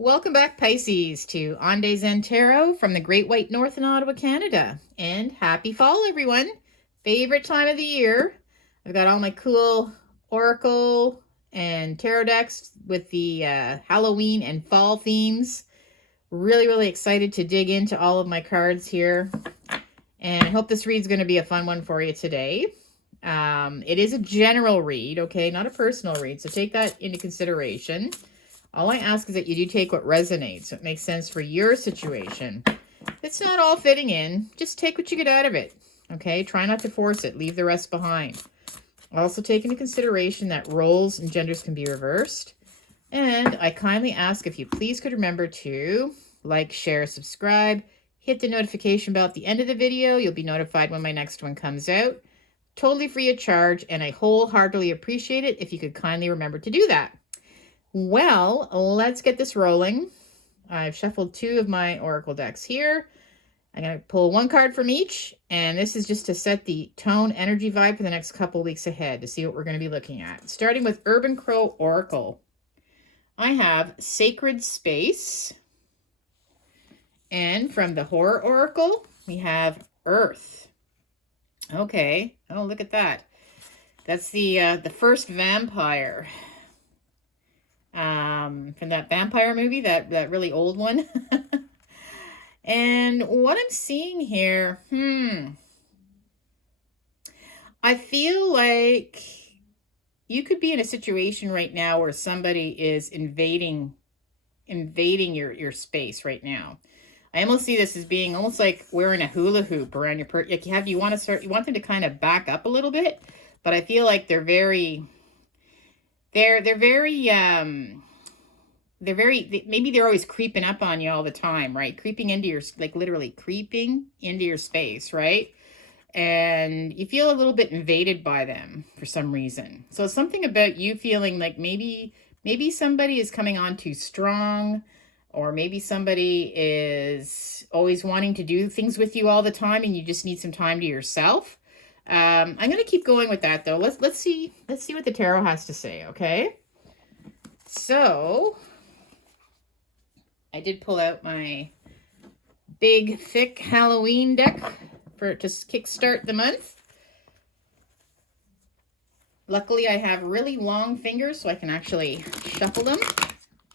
Welcome back, Pisces, to On Days Zen Tarot from the Great White North in Ottawa, Canada. And happy fall, everyone. Favorite time of the year. I've got all my cool oracle and tarot decks with the Halloween and fall themes. Really excited to dig into all of my cards here. And I hope this read's going to be a fun one for you today. It is a general read, okay? Not a personal read, so take that into consideration. All I ask is that you do take what resonates, so it makes sense for your situation. If it's not all fitting in, just take what you get out of it, okay? Try not to force it. Leave the rest behind. Also take into consideration that roles and genders can be reversed. And I kindly ask if you please could remember to like, share, subscribe, hit the notification bell at the end of the video. You'll be notified when my next one comes out. Totally free of charge, and I wholeheartedly appreciate it if you could kindly remember to do that. Well, let's get this rolling. I've shuffled two of my oracle decks here. I'm going to pull one card from each, and this is just to set the tone, energy vibe for the next couple weeks ahead to see what we're going to be looking at. Starting with Urban Crow Oracle, I have Sacred Space. And from the Horror Oracle, we have Earth. Okay. Oh, look at that. That's the first vampire. From that vampire movie, that really old one. And what I'm seeing here, I feel like you could be in a situation right now where somebody is invading your space right now. I almost see this as being almost like wearing a hula hoop around your like you want them to kind of back up a little bit, but I feel like they're very maybe they're always creeping up on you all the time, right? Creeping into your, like literally creeping into your space, right? And you feel a little bit invaded by them for some reason. So it's something about you feeling like maybe somebody is coming on too strong, or maybe somebody is always wanting to do things with you all the time and you just need some time to yourself. I'm going to keep going with that though. Let's see what the tarot has to say, okay? So I did pull out my big, thick Halloween deck to kickstart the month. Luckily, I have really long fingers, so I can actually shuffle them.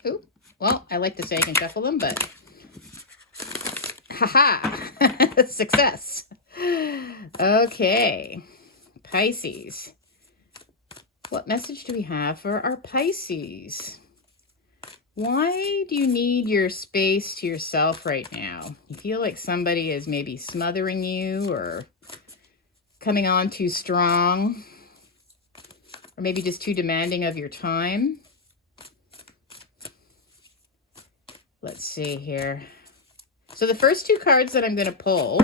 Ooh, well, I like to say I can shuffle them, but haha, success. Okay, Pisces. What message do we have for our Pisces? Why do you need your space to yourself right now? You feel like somebody is maybe smothering you or coming on too strong, or maybe just too demanding of your time. Let's see here. So the first two cards that I'm going to pull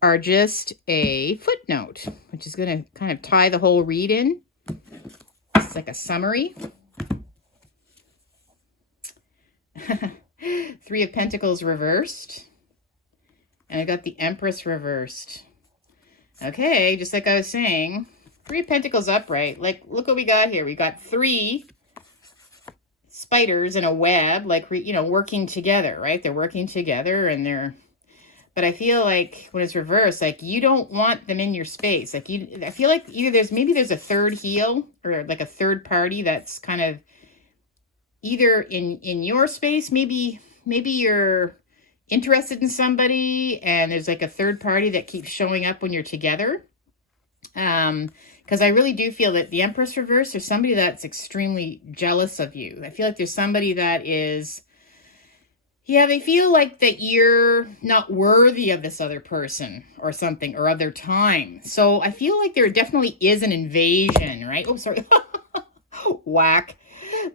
are just a footnote, which is going to kind of tie the whole read in. It's like a summary. Three of Pentacles reversed. And I got the Empress reversed. Okay, just like I was saying, Three of Pentacles upright. Like, look what we got here. We got three spiders in a web, like, working together, right? They're working together and they're... But I feel like when it's reversed, like you don't want them in your space. Like I feel like either there's a third heel or like a third party that's kind of either in your space. Maybe you're interested in somebody and there's like a third party that keeps showing up when you're together. Because I really do feel that the Empress reverse, there's somebody that's extremely jealous of you. I feel like there's somebody that is... Yeah, they feel like that you're not worthy of this other person or something, or of their time. So I feel like there definitely is an invasion, right? Oh, sorry. Whack.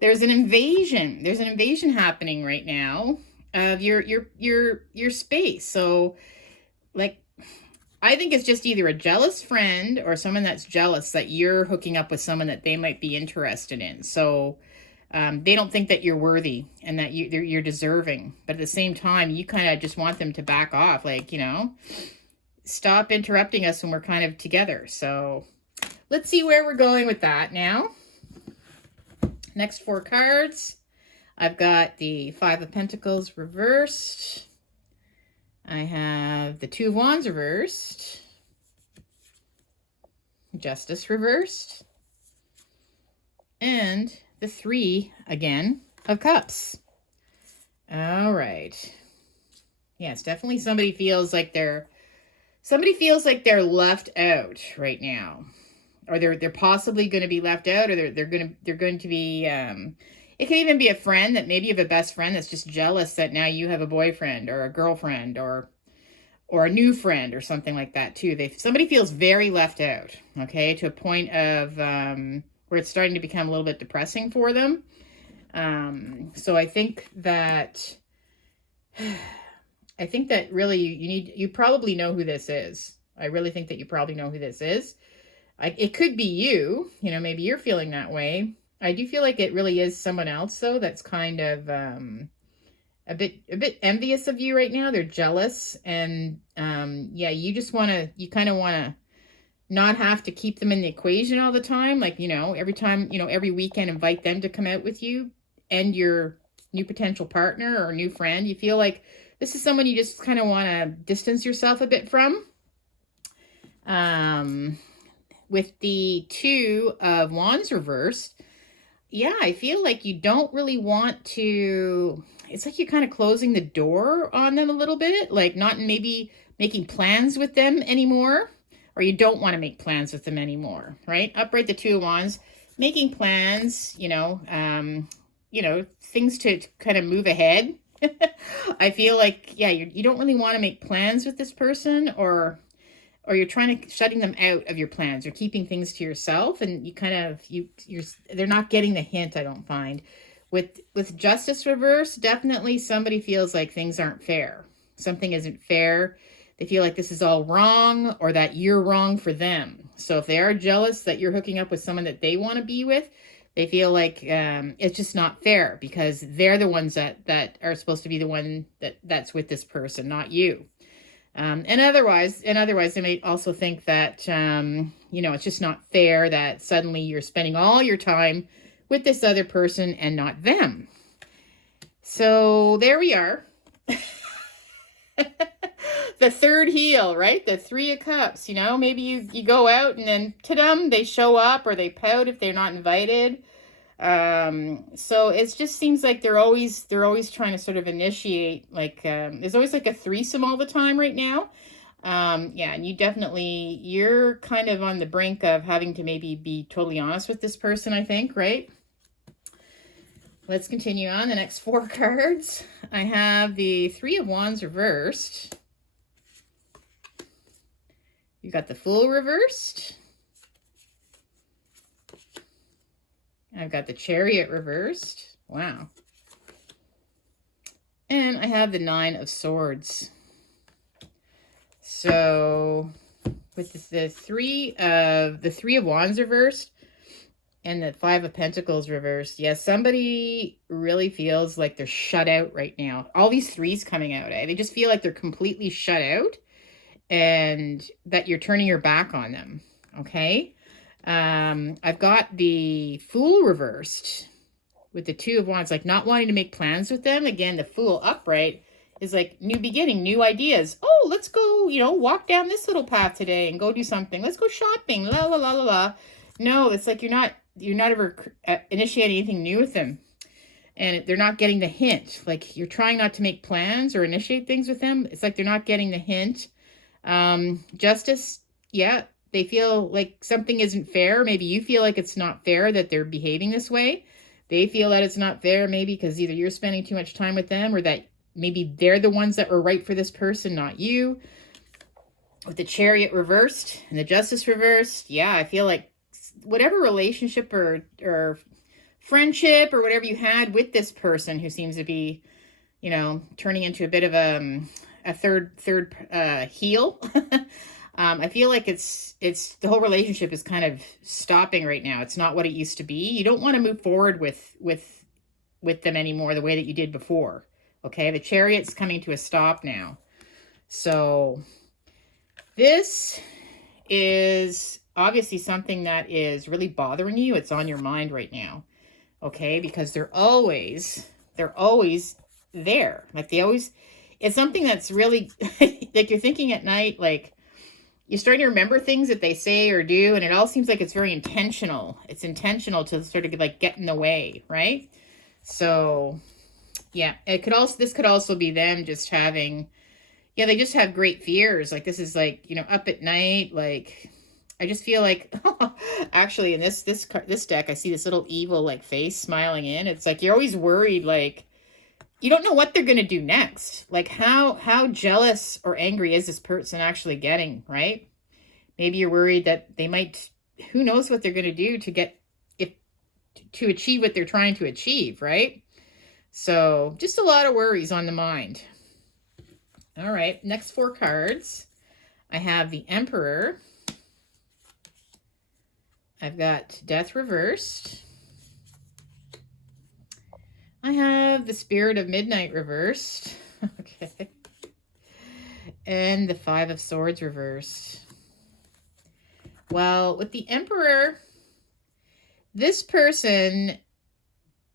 There's an invasion. There's an invasion happening right now of your space. So, like, I think it's just either a jealous friend or someone that's jealous that you're hooking up with someone that they might be interested in. So... they don't think that you're worthy and that you're deserving. But at the same time, you kind of just want them to back off. Like, stop interrupting us when we're kind of together. So let's see where we're going with that now. Next four cards. I've got the Five of Pentacles reversed. I have the Two of Wands reversed. Justice reversed. And the Three, again, of Cups. All right. Yes, definitely somebody feels like they're left out right now. Or they're possibly going to be left out, or they're going to be it can even be a friend that maybe you have a best friend that's just jealous that now you have a boyfriend or a girlfriend or a new friend or something like that too. Somebody feels very left out, okay, to a point of where it's starting to become a little bit depressing for them. So I think that really you probably know who this is. I really think that you probably know who this is. It could be you, maybe you're feeling that way. I do feel like it really is someone else though that's kind of a bit envious of you right now. They're jealous, and yeah, you kind of want to not have to keep them in the equation all the time. Like, every time, every weekend invite them to come out with you and your new potential partner or new friend. You feel like this is someone you just kind of want to distance yourself a bit from. With the Two of Wands reversed, yeah, I feel like you don't really want to, it's like you're kind of closing the door on them a little bit, like not maybe making plans with them anymore, or you don't want to make plans with them anymore, right? Upright the Two of Wands, making plans, things to kind of move ahead. I feel like, yeah, you don't really want to make plans with this person, or you're trying to shutting them out of your plans. You're keeping things to yourself, and you kind of, they're not getting the hint, I don't find. With Justice reverse, definitely somebody feels like things aren't fair. Something isn't fair. They feel like this is all wrong, or that you're wrong for them. So if they are jealous that you're hooking up with someone that they want to be with, they feel like it's just not fair because they're the ones that are supposed to be the one that's with this person, not you. And otherwise, they may also think that, it's just not fair that suddenly you're spending all your time with this other person and not them. So there we are. The third heel, right? The Three of Cups, maybe you go out and then to them, they show up or they pout if they're not invited. So it just seems like they're always trying to sort of initiate, like, there's always like a threesome all the time right now. Yeah, and you're kind of on the brink of having to maybe be totally honest with this person, I think, right? Let's continue on. The next four cards. I have the Three of Wands reversed. You got the Fool reversed. I've got the Chariot reversed. Wow. And I have the Nine of Swords. So with the three of Wands reversed and the Five of Pentacles reversed, yes, somebody really feels like they're shut out right now. All these threes coming out, They just feel like they're completely shut out and that you're turning your back on them, okay? I've got the Fool reversed with the Two of Wands, like not wanting to make plans with them. Again, the Fool upright is like new beginning, new ideas. Oh, let's go, walk down this little path today and go do something. Let's go shopping, la, la, la, la, la. No, it's like you're not ever initiating anything new with them. And they're not getting the hint. Like you're trying not to make plans or initiate things with them. It's like they're not getting the hint. Justice, yeah, they feel like something isn't fair. Maybe you feel like it's not fair that they're behaving this way. They feel that it's not fair maybe because either you're spending too much time with them or that maybe they're the ones that were right for this person, not you. With the Chariot reversed and the Justice reversed, yeah, I feel like whatever relationship or friendship or whatever you had with this person who seems to be, turning into a bit of a third heel. I feel like it's the whole relationship is kind of stopping right now. It's not what it used to be. You don't want to move forward with them anymore the way that you did before. Okay, the Chariot's coming to a stop now. So this is obviously something that is really bothering you. It's on your mind right now. Okay, because they're always they're always there. Like they always, it's something that's really, like you're thinking at night, like you're starting to remember things that they say or do, and it all seems like it's very intentional. It's intentional to sort of like get in the way, right? So yeah, this could also be them just having, yeah, they just have great fears. Like this is like, up at night, like I just feel like actually in this deck I see this little evil like face smiling in. It's like you're always worried, like you don't know what they're going to do next. Like how jealous or angry is this person actually getting, right? Maybe you're worried that they might, who knows what they're going to do to get it, to achieve what they're trying to achieve, right? So just a lot of worries on the mind. All right, next 4 cards. I have the Emperor. I've got Death reversed. I have the Spirit of Midnight reversed. Okay. And the 5 of Swords reversed. Well, with the Emperor, this person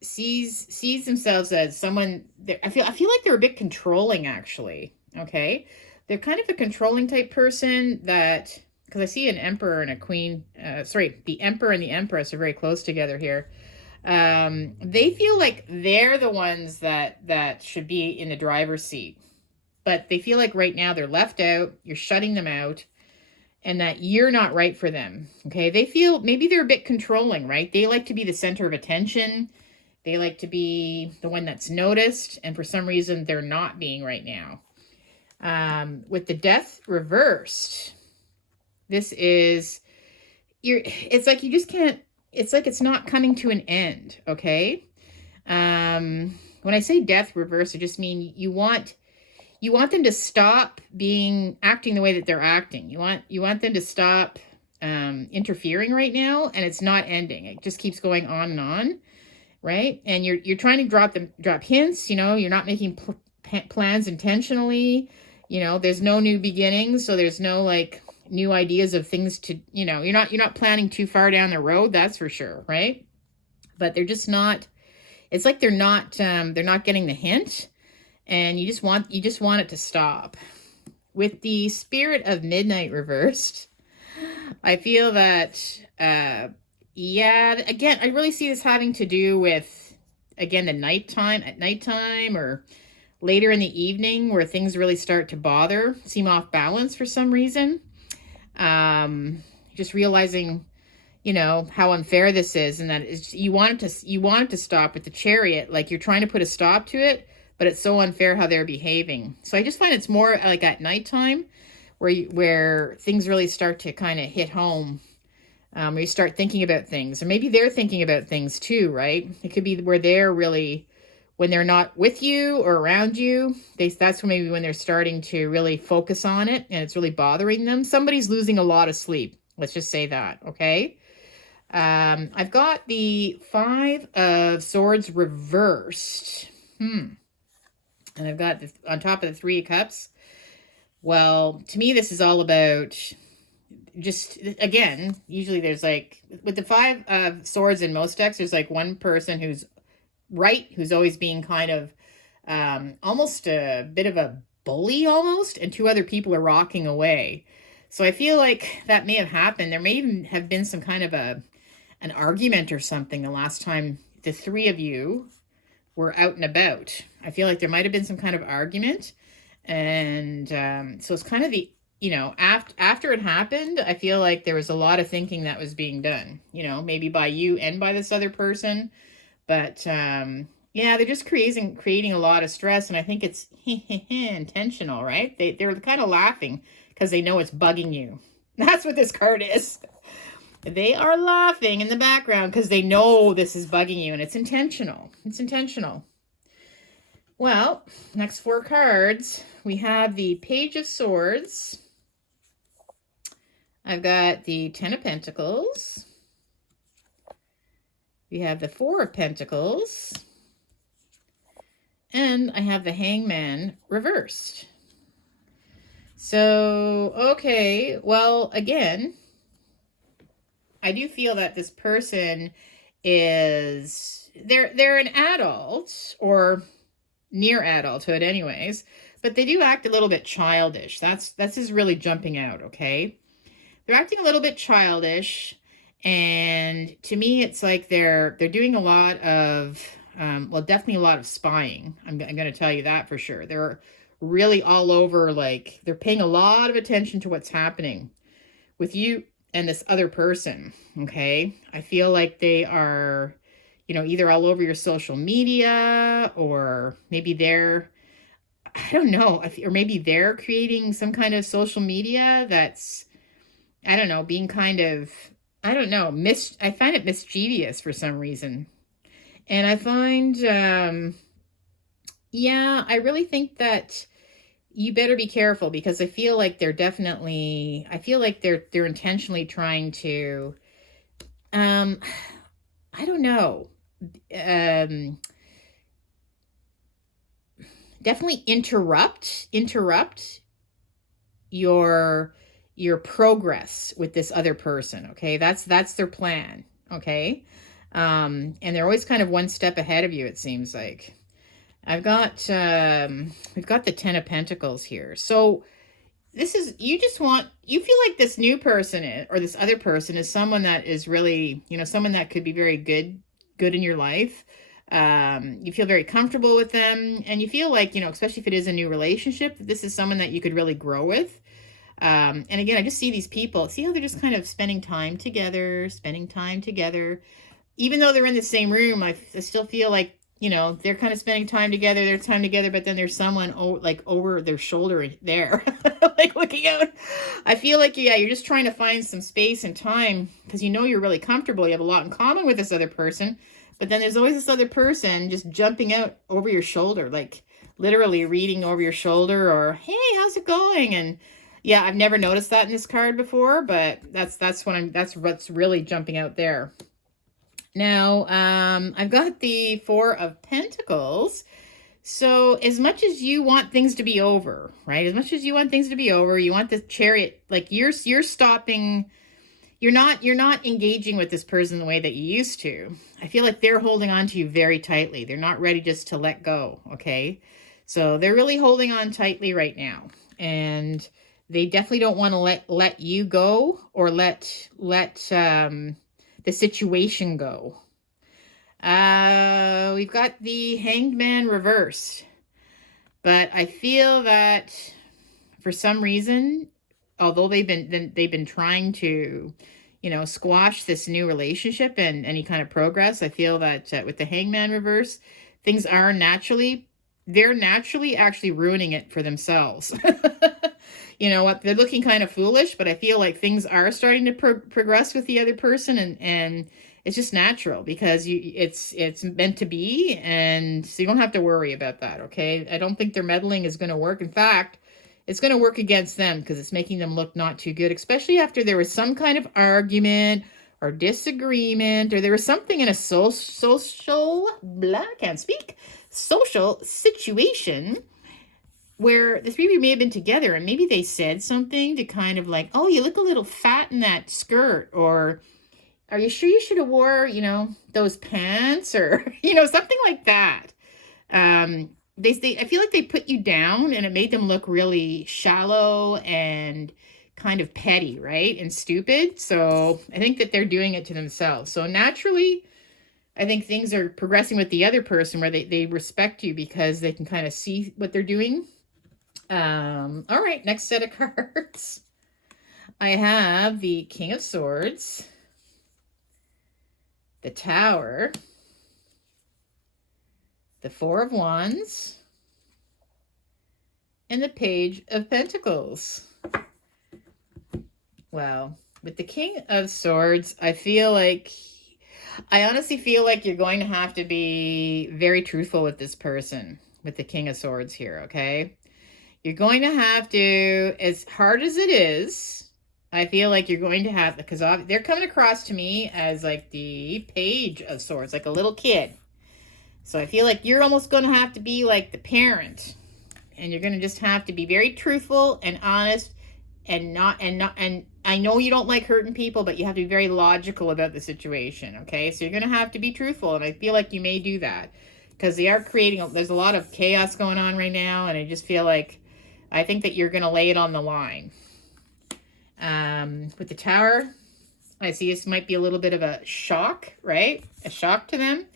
sees themselves as someone, I feel like they're a bit controlling, actually. Okay. They're kind of a controlling type person that, because I see an Emperor and a Queen, the Emperor and the Empress are very close together here. They feel like they're the ones that should be in the driver's seat, but they feel like right now they're left out, you're shutting them out, and that you're not right for them. Okay. They feel maybe they're a bit controlling, right? They like to be the center of attention. They like to be the one that's noticed, and for some reason they're not being right now. With the Death reversed, this is, it's like you just can't, it's like it's not coming to an end, okay? When I say Death reversed, I just mean you want them to stop acting the way that they're acting. You want them to stop interfering right now, and it's not ending. It just keeps going on and on, right? And you're trying to drop hints, you're not making plans intentionally. There's no new beginnings, so there's no like new ideas of things to, you're not planning too far down the road, that's for sure, right? But they're just not, it's like they're not getting the hint, and you just want it to stop. With the Spirit of Midnight reversed, I feel that yeah, again, I really see this having to do with, again, at nighttime or later in the evening, where things really start to seem off balance for some reason. Just realizing, how unfair this is, and that you want it to stop with the Chariot. Like you're trying to put a stop to it, but it's so unfair how they're behaving. So I just find it's more like at nighttime where things really start to kind of hit home. Where you start thinking about things, or maybe they're thinking about things too, right? It could be where they're really, when they're not with you or around you, that's maybe when they're starting to really focus on it, and it's really bothering them. Somebody's losing a lot of sleep. Let's just say that, okay? I've got the 5 of Swords reversed. And I've got on top of the 3 of Cups. Well, to me, this is all about just, again, usually there's like, with the 5 of Swords in most decks, there's like one person who's right, who's always being kind of almost a bit of a bully almost, and 2 other people are rocking away. So I feel like that may have happened. There may even have been some kind of an argument or something the last time the 3 of you were out and about. I feel like there might have been some kind of argument, and so it's kind of the, after it happened, I feel like there was a lot of thinking that was being done, maybe by you and by this other person. But yeah, they're just creating a lot of stress, and I think it's intentional, right? They're kind of laughing because they know it's bugging you. That's what this card is. They are laughing in the background because they know this is bugging you, and it's intentional. It's intentional. Well, next 4 cards, we have the Page of Swords. I've got the 10 of Pentacles. We have the 4 of Pentacles. And I have the Hangman reversed. So, okay, well, again, I do feel that this person is they're an adult or near adulthood anyways, but they do act a little bit childish. That's just really jumping out, okay? They're acting a little bit childish, and to me it's like they're doing a lot of well, definitely a lot of spying. I'm going to tell you that for sure. They're really all over, like they're paying a lot of attention to what's happening with you and this other person, okay? I feel like they are, either all over your social media, or maybe they're, I don't know, or maybe they're creating some kind of social media that's, I don't know, being kind of, I don't know, I find it mischievous for some reason. And I find, yeah, I really think that you better be careful, because I feel like they're intentionally trying to, I don't know, definitely interrupt your progress with this other person, okay? That's their plan, okay? And they're always kind of one step ahead of you, it seems like. We've got the 10 of Pentacles here. So this is, you feel like this new person or this other person is someone that is really, someone that could be very good in your life. You feel very comfortable with them, and you feel like, especially if it is a new relationship, this is someone that you could really grow with. And again, I just see these people, see how they're just kind of spending time together, even though they're in the same room. I still feel like, they're kind of spending time together, but then there's someone like over their shoulder there, like looking out. I feel like, yeah, you're just trying to find some space and time, because you're really comfortable. You have a lot in common with this other person, but then there's always this other person just jumping out over your shoulder, like literally reading over your shoulder, or, hey, how's it going? And yeah, I've never noticed that in this card before, but that's what's really jumping out there. Now, I've got the 4 of Pentacles. So as much as you want things to be over, right? As much as you want things to be over, you want the Chariot, like you're stopping, you're not engaging with this person the way that you used to. I feel like they're holding on to you very tightly. They're not ready just to let go, okay? So they're really holding on tightly right now. And they definitely don't want to let you go, or let the situation go. We've got the Hanged Man reversed, but I feel that for some reason, although they've been trying to, squash this new relationship and any kind of progress, I feel that with the Hangman reverse, things are they're naturally actually ruining it for themselves. You know what? They're looking kind of foolish, but I feel like things are starting to progress with the other person, and it's just natural, because it's meant to be, and so you don't have to worry about that, okay? I don't think their meddling is going to work. In fact, it's going to work against them, because it's making them look not too good, especially after there was some kind of argument or disagreement, or there was something in a social situation where the 3 of you may have been together, and maybe they said something to kind of like, oh, you look a little fat in that skirt, or are you sure you should have wore, those pants, or, something like that. I feel like they put you down, and it made them look really shallow and kind of petty, right? And stupid. So I think that they're doing it to themselves. So naturally, I think things are progressing with the other person, where they respect you because they can kind of see what they're doing. All right, next set of cards. I have the King of Swords, the Tower, the 4 of Wands, and the Page of Pentacles. Wow. With the King of Swords, I honestly feel like you're going to have to be very truthful with this person, with the King of Swords here, okay? You're going to have to, as hard as it is, I feel like you're going to have, because they're coming across to me as like the Page of Swords, like a little kid. So I feel like you're almost going to have to be like the parent, and you're going to just have to be very truthful and honest, and I know you don't like hurting people, but you have to be very logical about the situation, okay? So you're going to have to be truthful, and I feel like you may do that because they are creating, there's a lot of chaos going on right now, and I just feel like, I think that you're going to lay it on the line. With the Tower, I see this might be a little bit of a shock, right? A shock to them.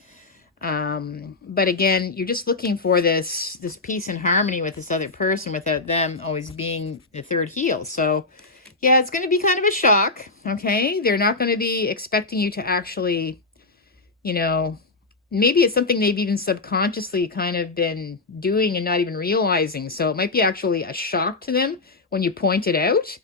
But again, you're just looking for this peace and harmony with this other person without them always being the third heel. So yeah, it's going to be kind of a shock, okay? They're not going to be expecting you to actually, you know, maybe it's something they've even subconsciously kind of been doing and not even realizing. So it might be actually a shock to them when you point it out.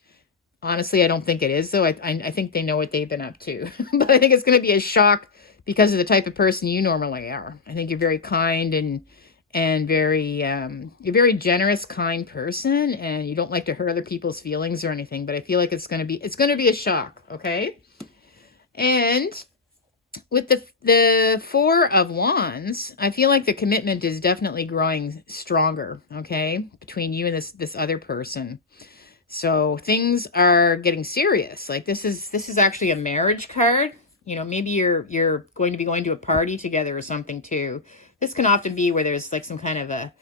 Honestly, I don't think it is, though. I think they know what they've been up to. But I think it's going to be a shock because of the type of person you normally are. I think you're very kind and very you're a very generous, kind person, and you don't like to hurt other people's feelings or anything, but I feel like it's going to be a shock, okay? And with the Four of Wands, I feel like the commitment is definitely growing stronger, okay, between you and this other person. So things are getting serious. Like this is actually a marriage card. You know, maybe you're going to be going to a party together or something too. This can often be where there's like some kind of a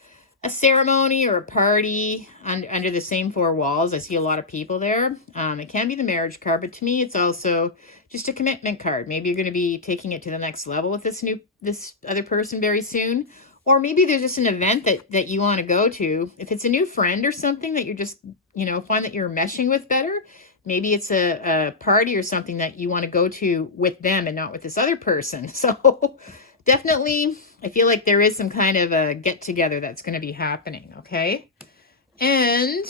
ceremony or a party under the same four walls. I see a lot of people there. It can be the marriage card, but to me, it's also just a commitment card. Maybe you're going to be taking it to the next level with this other person very soon. Or maybe there's just an event that you want to go to. If it's a new friend or something that you're just, you know, find that you're meshing with better, maybe it's a party or something that you want to go to with them and not with this other person. So definitely, I feel like there is some kind of a get-together that's going to be happening, okay? And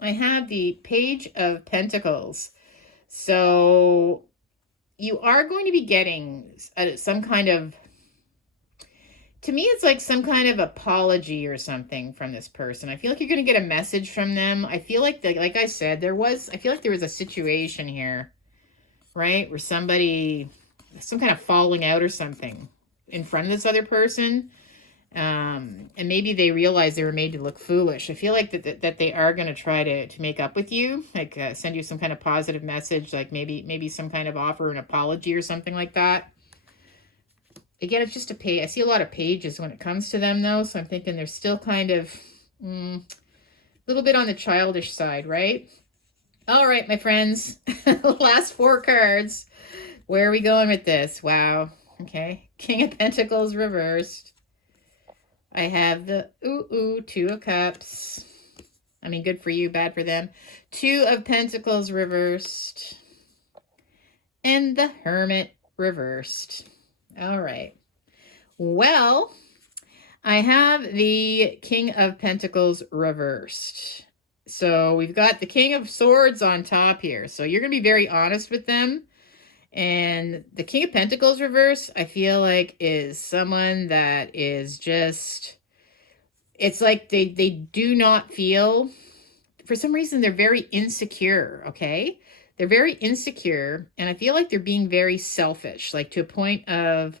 I have the Page of Pentacles. So you are going to be getting some kind of, to me, it's like some kind of apology or something from this person. I feel like you're going to get a message from them. I feel like, like I said, I feel like there was a situation here, right? Where somebody, some kind of falling out or something in front of this other person. And maybe they realized they were made to look foolish. I feel like that they are going to try to make up with you, like send you some kind of positive message, like maybe some kind of offer an apology or something like that. Again, it's just a page. I see a lot of pages when it comes to them, though, so I'm thinking they're still kind of a little bit on the childish side, right? All right, my friends. Last four cards. Where are we going with this? Wow. Okay. King of Pentacles reversed. I have the Two of Cups. I mean, good for you, bad for them. Two of Pentacles reversed. And the Hermit reversed. All right. Well, I have the King of Pentacles reversed. So we've got the King of Swords on top here. So you're going to be very honest with them. And the King of Pentacles reverse, I feel like, is someone that is just, it's like they do not feel, for some reason, they're very insecure, okay? They're very insecure, and I feel like they're being very selfish, like to a point of,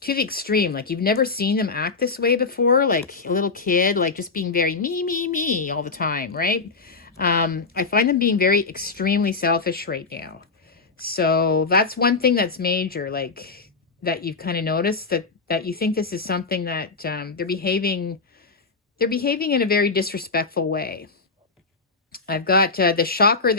to the extreme. Like you've never seen them act this way before, like a little kid, like just being very me all the time, right? I find them being very extremely selfish right now. So that's one thing that's major, like that you've kind of noticed, that you think this is something that they're behaving in a very disrespectful way. I've got the shocker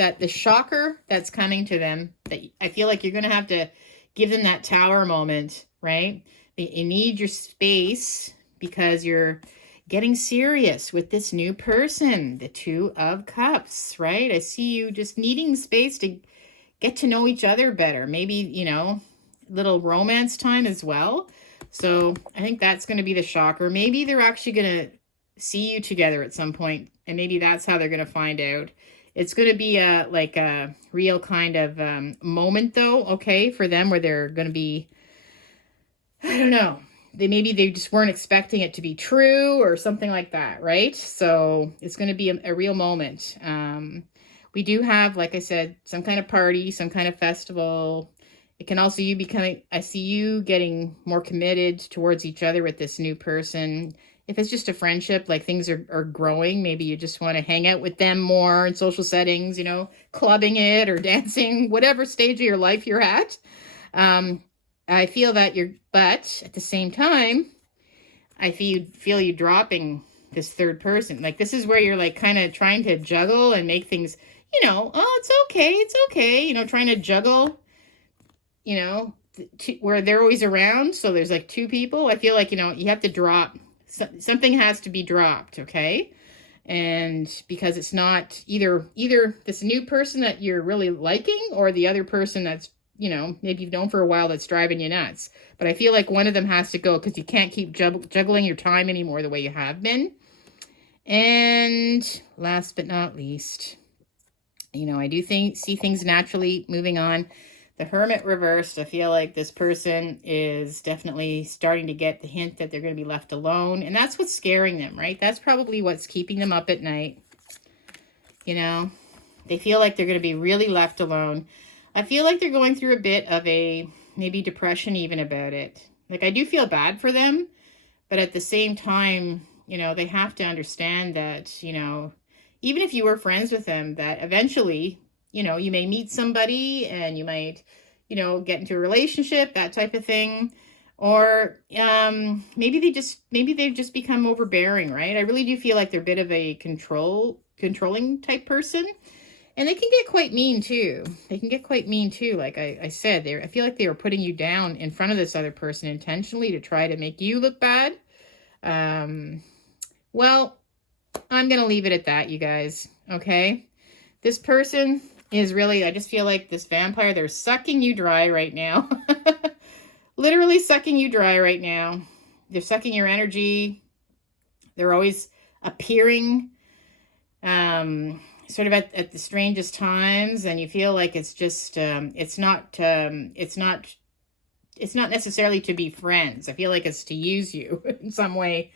that's coming to them, that I feel like you're going to have to give them that Tower moment, right? You need your space because you're getting serious with this new person, the Two of Cups, right? I see you just needing space to get to know each other better. Maybe, you know, little romance time as well. So I think that's going to be the shocker. Maybe they're actually going to see you together at some point, and maybe that's how they're going to find out. It's going to be like a real kind of moment, though, okay, for them, where they're going to be, I don't know, maybe they just weren't expecting it to be true or something like that, right? So it's going to be a real moment. We do have, like I said, some kind of party, some kind of festival. It can also I see you getting more committed towards each other with this new person. if it's just a friendship, like things are growing, maybe you just want to hang out with them more in social settings, clubbing it or dancing, whatever stage of your life you're at. I feel that but at the same time, I feel you dropping this third person. Like this is where you're like kind of trying to juggle and make things, oh, it's okay, trying to juggle, where they're always around. So there's like two people. I feel like, you have to drop. Something has to be dropped, okay? And because it's not either this new person that you're really liking or the other person that's, maybe you've known for a while that's driving you nuts. But I feel like one of them has to go because you can't keep juggling your time anymore the way you have been. And last but not least, I do see things naturally moving on. The Hermit reversed, I feel like this person is definitely starting to get the hint that they're going to be left alone. And that's what's scaring them, right? That's probably what's keeping them up at night. They feel like they're going to be really left alone. I feel like they're going through a bit of a maybe depression even about it. Like I do feel bad for them, but at the same time, they have to understand that, even if you were friends with them, that eventually, you may meet somebody and you might, get into a relationship, that type of thing. Or maybe they've just become overbearing, right? I really do feel like they're a bit of a controlling type person. And they can get quite mean too. Like I said, I feel like they were putting you down in front of this other person intentionally to try to make you look bad. Well, I'm going to leave it at that, you guys. Okay. This person is really, I just feel like this vampire, they're sucking you dry right now. Literally sucking you dry right now. They're sucking your energy. They're always appearing, sort of at the strangest times. And you feel like it's just, it's not necessarily to be friends. I feel like it's to use you in some way.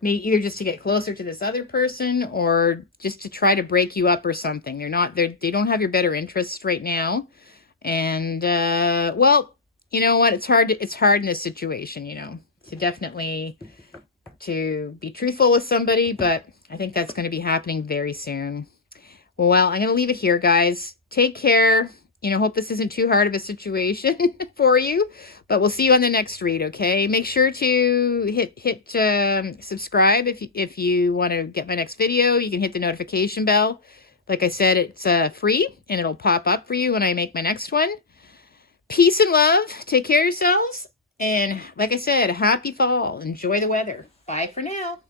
Maybe either just to get closer to this other person or just to try to break you up or something. They don't have your better interests right now. And, well, you know what? It's hard in this situation, to definitely to be truthful with somebody, but I think that's going to be happening very soon. Well, I'm going to leave it here, guys. Take care. Hope this isn't too hard of a situation for you, but we'll see you on the next read, okay? Make sure to hit subscribe if you want to get my next video. You can hit the notification bell. Like I said, it's free, and it'll pop up for you when I make my next one. Peace and love. Take care of yourselves. And like I said, happy fall. Enjoy the weather. Bye for now.